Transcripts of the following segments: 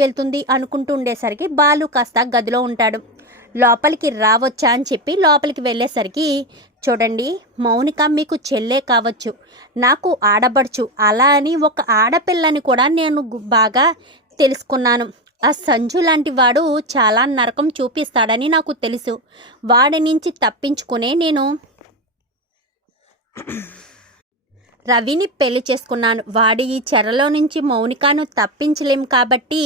వెళ్తుంది అనుకుంటూ ఉండేసరికి బాలు కాస్త గదిలో ఉంటాడు. లోపలికి రావచ్చా అని చెప్పి లోపలికి వెళ్ళేసరికి చూడండి మౌనిక మీకు చెల్లే కావచ్చు. నాకు ఆడబడుచు అలా అని ఒక ఆడపిల్లని కూడా నేను బాగా తెలుసుకున్నాను. ఆ సంజు లాంటి వాడు చాలా నరకం చూపిస్తాడని నాకు తెలుసు. వాడి నుంచి తప్పించుకునే నేను రవిని పెళ్ళి చేసుకున్నాను. వాడి ఈ చెరలో నుంచి మౌనికాను తప్పించలేం కాబట్టి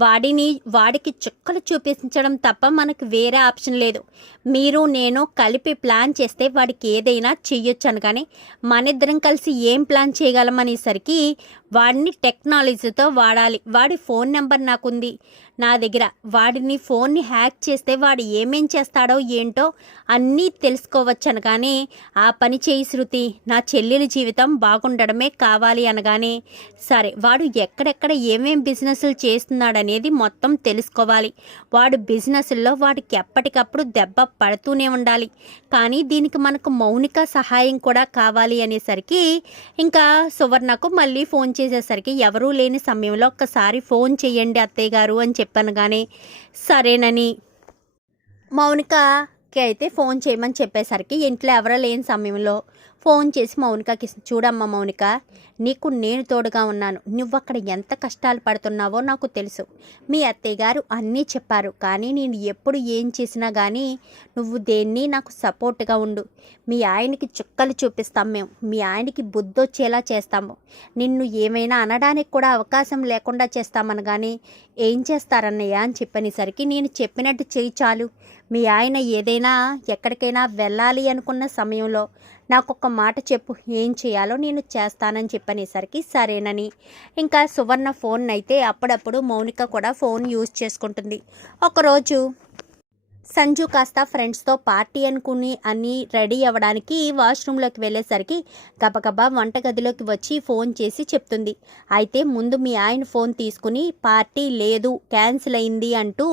వాడిని వాడికి చుక్కలు చూపించడం తప్ప మనకు వేరే ఆప్షన్ లేదు. మీరు నేను కలిపి ప్లాన్ చేస్తే వాడికి ఏదైనా చెయ్యొచ్చు అనగానే మనిద్దరం కలిసి ఏం ప్లాన్ చేయగలమనేసరికి వాడిని టెక్నాలజీతో వాడాలి. వాడి ఫోన్ నెంబర్ నాకుంది. నా దగ్గర వాడిని ఫోన్ని హ్యాక్ చేస్తే వాడు ఏమేం చేస్తాడో ఏంటో అన్నీ తెలుసుకోవచ్చు అనగానే ఆ పని చేయి శృతి నా చెల్లెలి జీవితం బాగుండడమే కావాలి అనగానే సరే వాడు ఎక్కడెక్కడ ఏమేం బిజినెస్లు చేస్తున్నాడని అనేది మొత్తం తెలుసుకోవాలి. వాడు బిజినెస్లో వాడికి ఎప్పటికప్పుడు దెబ్బ పడుతూనే ఉండాలి. కానీ దీనికి మనకు మౌనిక సహాయం కూడా కావాలి అనేసరికి ఇంకా సువర్ణకు మళ్ళీ ఫోన్ చేసేసరికి ఎవరూ లేని సమయంలో ఒక్కసారి ఫోన్ చేయండి అత్తయ్య గారు అని చెప్పాను కానీ సరేనని. మౌనికకి అయితే ఫోన్ చేయమని చెప్పేసరికి ఇంట్లో ఎవరో లేని సమయంలో ఫోన్ చేసి మౌనికకి చూడమ్మా మౌనిక నీకు నేను తోడుగా ఉన్నాను. నువ్వు అక్కడ ఎంత కష్టాలు పడుతున్నావో నాకు తెలుసు. మీ అత్తయ్య గారు అన్నీ చెప్పారు. కానీ నేను ఎప్పుడు ఏం చేసినా కానీ నువ్వు దేన్ని నాకు సపోర్ట్గా ఉండు. మీ ఆయనకి చుక్కలు చూపిస్తాం మేము. మీ ఆయనకి బుద్ధొచ్చేలా చేస్తాము. నిన్ను ఏమైనా అనడానికి కూడా అవకాశం లేకుండా చేస్తామని కానీ ఏం చేస్తారన్నయ్య అని చెప్పనేసరికి నేను చెప్పినట్టు చేయి చాలు. మీ ఆయన ఏదైనా ఎక్కడికైనా వెళ్ళాలి అనుకున్న సమయంలో నాకు ఒక మాట చెప్పు ఏం చేయాలో నేను చేస్తానని చెప్పనేసరికి సరేనని. ఇంకా సువర్ణ ఫోన్ అయితే అప్పుడప్పుడు మౌనిక కూడా ఫోన్ యూజ్ చేసుకుంటుంది. ఒకరోజు సంజు కాస్త ఫ్రెండ్స్తో పార్టీ అనుకుని అన్ని రెడీ అవ్వడానికి వాష్రూమ్లోకి వెళ్ళేసరికి గబగబా వంటగదిలోకి వచ్చి ఫోన్ చేసి చెప్తుంది. అయితే ముందు మీ ఆయన ఫోన్ తీసుకుని పార్టీ లేదు క్యాన్సిల్ అయింది అంటూ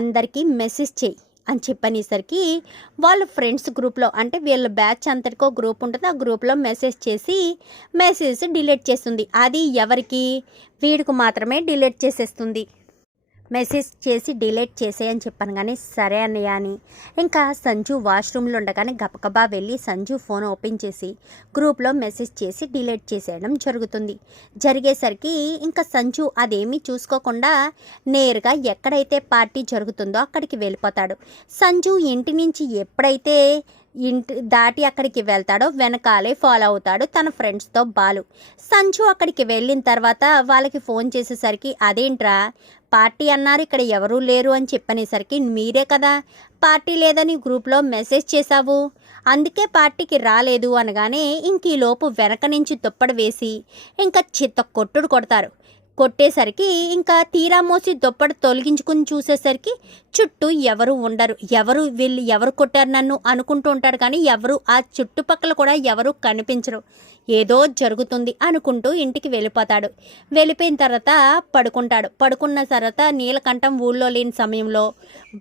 అందరికీ మెసేజ్ చేయి. అని చెప్పనేసరికి వాళ్ళ ఫ్రెండ్స్ గ్రూప్లో అంటే వీళ్ళ బ్యాచ్ అంతటికో గ్రూప్ ఉంటుంది. ఆ గ్రూప్లో మెసేజ్ చేసి మెసేజ్ డిలీట్ చేస్తుంది. అది ఎవరికి? వీడికి మాత్రమే డిలీట్ చేసేస్తుంది. మెసేజ్ చేసి డిలీట్ చేసేయని చెప్పాను కానీ సరే అన్నయ్య అని. ఇంకా సంజు వాష్రూమ్లో ఉండగానే గబగబా వెళ్ళి సంజు ఫోన్ ఓపెన్ చేసి గ్రూప్లో మెసేజ్ చేసి డిలీట్ చేసేయడం జరుగుతుంది. జరిగేసరికి ఇంకా సంజు అదేమీ చూసుకోకుండా నేరుగా ఎక్కడైతే పార్టీ జరుగుతుందో అక్కడికి వెళ్ళిపోతాడు. సంజు ఇంటి నుంచి ఎప్పుడైతే ఇంటి దాటి అక్కడికి వెళ్తాడో వెనకాలే ఫాలో అవుతాడు తన ఫ్రెండ్స్తో బాలు. సంచు అక్కడికి వెళ్ళిన తర్వాత వాళ్ళకి ఫోన్ చేసేసరికి అదేంట్రా పార్టీ అన్నారు ఇక్కడ ఎవరూ లేరు అని చెప్పనేసరికి మీరే కదా పార్టీ లేదని గ్రూప్లో మెసేజ్ చేశావు. అందుకే పార్టీకి రాలేదు అనగానే ఇంక ఈ లోపు వెనక నుంచి దుప్పడు వేసి ఇంకా చిత్త కొట్టుడు కొడతారు. కొట్టేసరికి ఇంకా తీరా మోసి దుప్పటి తొలగించుకుని చూసేసరికి చుట్టూ ఎవరు ఉండరు. ఎవరు వీళ్ళు ఎవరు కొట్టారు నన్ను అనుకుంటూ ఉంటాడు కానీ ఎవరు ఆ చుట్టుపక్కల కూడా ఎవరు కనిపించరు. ఏదో జరుగుతుంది అనుకుంటూ ఇంటికి వెళ్ళిపోతాడు. వెళ్ళిపోయిన తర్వాత పడుకుంటాడు. పడుకున్న తర్వాత నీలకంఠం ఊళ్ళో లేని సమయంలో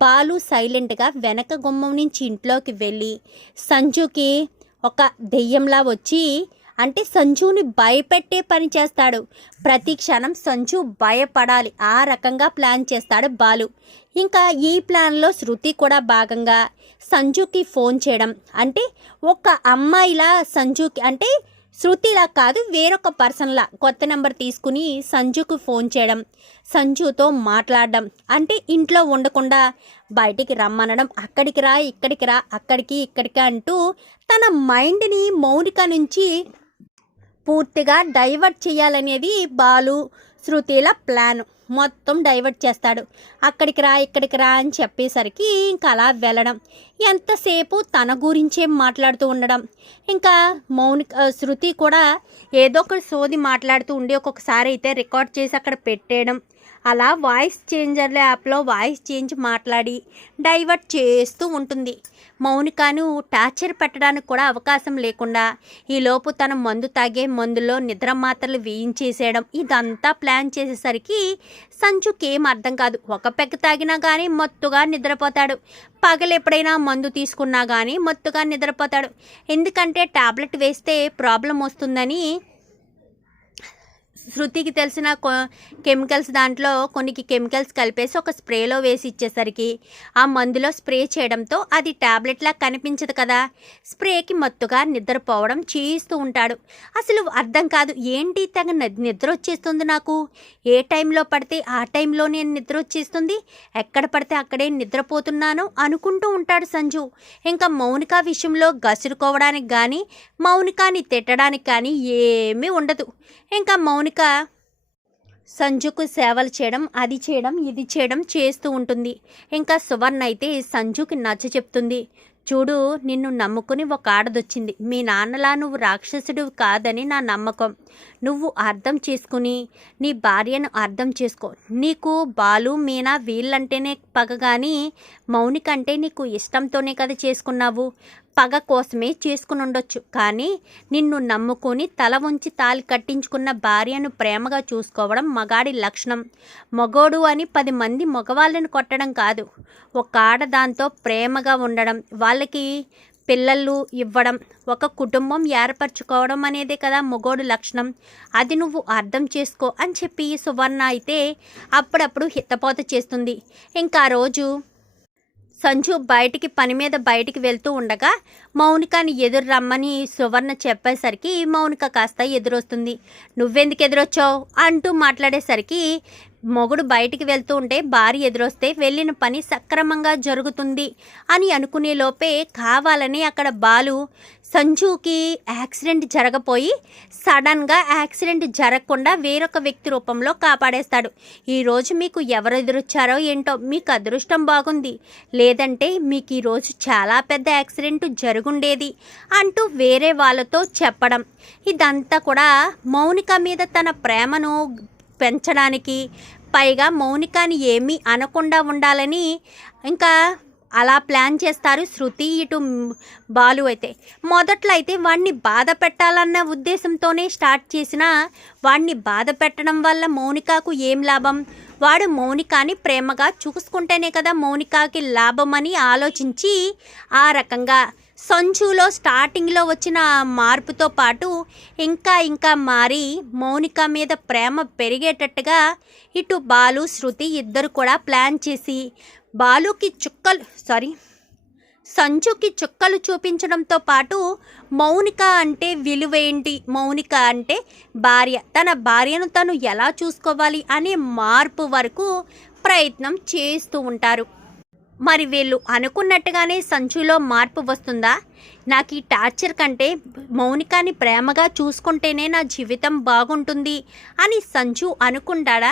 బాలు సైలెంట్గా వెనక గుమ్మం నుంచి ఇంట్లోకి వెళ్ళి సంజుకి ఒక దెయ్యంలా వచ్చి అంటే సంజుని భయపెట్టే పని చేస్తాడు. ప్రతి క్షణం సంజు భయపడాలి. ఆ రకంగా ప్లాన్ చేస్తాడు బాలు. ఇంకా ఈ ప్లాన్లో శృతి కూడా భాగంగా సంజుకి ఫోన్ చేయడం. అంటే ఒక అమ్మాయిలా సంజుకి అంటే శృతిలా కాదు వేరొక పర్సన్లా కొత్త నెంబర్ తీసుకుని సంజుకు ఫోన్ చేయడం సంజుతో మాట్లాడడం. అంటే ఇంట్లో ఉండకుండా బయటికి రమ్మనడం అక్కడికి రా ఇక్కడికి రా అక్కడికి ఇక్కడికి అంటూ తన మైండ్ని మౌనిక నుంచి పూర్తిగా డైవర్ట్ చేయాలనేది బాలు శృతిల ప్లాన్. మొత్తం డైవర్ట్ చేస్తాడు. అక్కడికి రా ఇక్కడికి రా అని చెప్పేసరికి ఇంకా అలా వెళ్ళడం. ఎంతసేపు తన గురించే మాట్లాడుతూ ఉండడం. ఇంకా మౌనిక శృతి కూడా ఏదో ఒక సోది మాట్లాడుతూ ఉండి ఒక్కొక్కసారి అయితే రికార్డ్ చేసి అక్కడ పెట్టేయడం. అలా వాయిస్ చేంజర్ల యాప్లో వాయిస్ చేంజ్ మాట్లాడి డైవర్ట్ చేస్తూ ఉంటుంది. మౌనికాను టార్చర్ పెట్టడానికి కూడా అవకాశం లేకుండా ఈలోపు తన మందు తాగే మందులో నిద్ర మాత్రలు వేయించేసేయడం ఇదంతా ప్లాన్ చేసేసరికి సంచుకేం ఏం అర్థం కాదు. ఒక పెగ్గ తాగినా కానీ మత్తుగా నిద్రపోతాడు. పగలు ఎప్పుడైనా మందు తీసుకున్నా కానీ మత్తుగా నిద్రపోతాడు. ఎందుకంటే టాబ్లెట్ వేస్తే ప్రాబ్లం వస్తుందని శృతికి తెలిసిన కొ కెమికల్స్ దాంట్లో కొన్ని కెమికల్స్ కలిపేసి ఒక స్ప్రేలో వేసి ఇచ్చేసరికి ఆ మందులో స్ప్రే చేయడంతో అది ట్యాబ్లెట్లా కనిపించదు కదా. స్ప్రేకి మత్తుగా నిద్రపోవడం చేస్తూ ఉంటాడు. అసలు అర్థం కాదు ఏంటి తగ నిద్ర వచ్చేస్తుంది నాకు? ఏ టైంలో పడితే ఆ టైంలో నేను నిద్ర వచ్చేస్తుంది? ఎక్కడ పడితే అక్కడే నిద్రపోతున్నాను అనుకుంటూ ఉంటాడు సంజు. ఇంకా మౌనిక విషయంలో గసురుకోవడానికి కానీ మౌనికాని తిట్టడానికి కానీ ఏమీ ఉండదు. ఇంకా మౌనిక సంజుకు సేవలు చేయడం అది చేయడం ఇది చేయడం చేస్తూ ఉంటుంది. ఇంకా సువర్ణ అయితే సంజుకి నచ్చ చెప్తుంది. చూడు నిన్ను నమ్ముకుని ఒక ఆడదొచ్చింది. మీ నాన్నలా నువ్వు రాక్షసుడు కాదని నా నమ్మకం. నువ్వు అర్థం చేసుకుని నీ భార్యను అర్థం చేసుకో. నీకు బాలు మీనా వీళ్ళంటేనే పగ కానీ మౌనిక అంటే నీకు ఇష్టంతోనే కదా చేసుకున్నావు. పగ కోసమే చేసుకుని ఉండొచ్చు కానీ నిన్ను నమ్ముకొని తల ఉంచి తాలి కట్టించుకున్న భార్యను ప్రేమగా చూసుకోవడం మగాడి లక్షణం. మగోడు అని పది మంది మగవాళ్ళని కొట్టడం కాదు. ఒక ఆడ దాంతో ప్రేమగా ఉండడం వాళ్ళకి పిల్లలు ఇవ్వడం ఒక కుటుంబం ఏర్పరచుకోవడం అనేదే కదా మొగోడు లక్షణం. అది నువ్వు అర్థం చేసుకో అని చెప్పి సువర్ణ అయితే అప్పుడప్పుడు హితపోత చేస్తుంది. ఇంకా ఆ రోజు సంజు బయటికి పని మీద బయటికి వెళ్తూ ఉండగా మౌనికని ఎదురు రమ్మని సువర్ణ చెప్పేసరికి మౌనిక కాస్త ఎదురొస్తుంది. నువ్వెందుకు ఎదురొచ్చావు? అంటూ మాట్లాడేసరికి మొగుడు బయటికి వెళ్తూ ఉంటే భార్య ఎదురొస్తే వెళ్ళిన పని సక్రమంగా జరుగుతుంది అని అనుకునే లోపే కావాలని అక్కడ బాలు సంజుకి యాక్సిడెంట్ జరగపోయి సడన్గా యాక్సిడెంట్ జరగకుండా వేరొక వ్యక్తి రూపంలో కాపాడేస్తాడు. ఈరోజు మీకు ఎవరు ఎదురొచ్చారో ఏంటో మీకు అదృష్టం బాగుంది. లేదంటే మీకు ఈరోజు చాలా పెద్ద యాక్సిడెంట్ జరుగుండేది అంటూ వేరే వాళ్ళతో చెప్పడం. ఇదంతా కూడా మౌనిక మీద తన ప్రేమను పెంచడానికి పైగా మౌనికాని ఏమీ అనకుండా ఉండాలని ఇంకా అలా ప్లాన్ చేస్తారు శృతి ఇటు బాలు అయితే. మొదట్లో అయితే వాడిని బాధ పెట్టాలన్న ఉద్దేశంతోనే స్టార్ట్ చేసిన వాడిని బాధ పెట్టడం వల్ల మౌనికకు ఏం లాభం? వాడు మౌనికాని ప్రేమగా చూసుకుంటేనే కదా మౌనికాకి లాభమని ఆలోచించి ఆ రకంగా సంచులో స్టార్టింగ్లో వచ్చిన మార్పుతో పాటు ఇంకా ఇంకా మారి మౌనిక మీద ప్రేమ పెరిగేటట్టుగా ఇటు బాలు శృతి ఇద్దరు కూడా ప్లాన్ చేసి బాలుకి చుక్కలు సారీ సంచుకి చుక్కలు చూపించడంతో పాటు మౌనిక అంటే విలువేంటి? మౌనిక అంటే భార్య. తన భార్యను తను ఎలా చూసుకోవాలి అనే మార్పు వరకు ప్రయత్నం చేస్తూ ఉంటారు. మరి వీళ్ళు అనుకున్నట్టుగానే సంచులో మార్పు వస్తుందా? నాకు ఈ టార్చర్ కంటే మౌనికాని ప్రేమగా చూసుకుంటేనే నా జీవితం బాగుంటుంది అని సంచు అనుకుంటాడా?